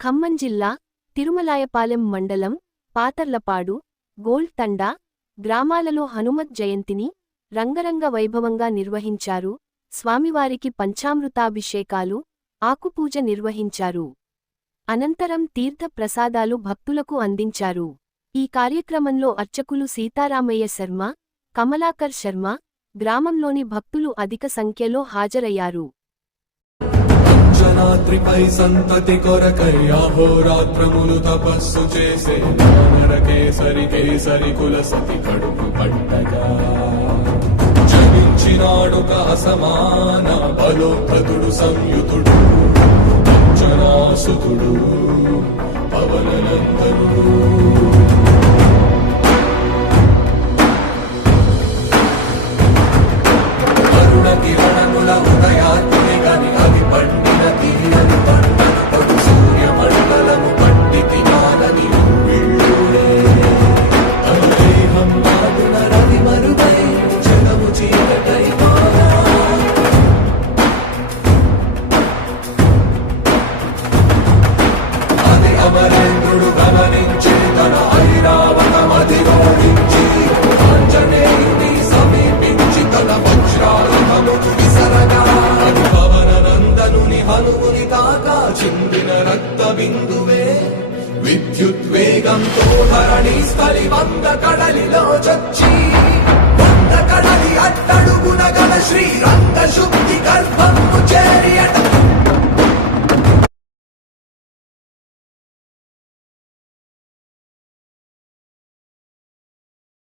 ఖమ్మం జిల్లా తిరుమలాయపాలెం మండలం పాతర్లపాడు గోల్డ్ తండా గ్రామాలలో హనుమత్ జయంతిని రంగరంగ వైభవంగా నిర్వహించారు. స్వామివారికి పంచామృతాభిషేకాలు ఆకుపూజ నిర్వహించారు. అనంతరం తీర్థ ప్రసాదాలు భక్తులకు అందించారు. ఈ కార్యక్రమంలో అర్చకులు సీతారామయ్య శర్మ కమలాకర్ శర్మ గ్రామంలోని భక్తులు అధిక సంఖ్యలో హాజరయ్యారు. అంజనాద్రిపై సంతతి కొరకై అహోరాత్రములు తపస్సు చేసే వానర కేసరి కేసరి కుల సతి కడుపు పట్టగా జనించినాడొక అసమాన బలోద్ధతుడు సంయుతుడు అంజనాసుతుడు పవననందనుడు. బిందువే విద్యుద్వేగంతో ధరణి స్థలి వంద కడలిలో చచ్చి.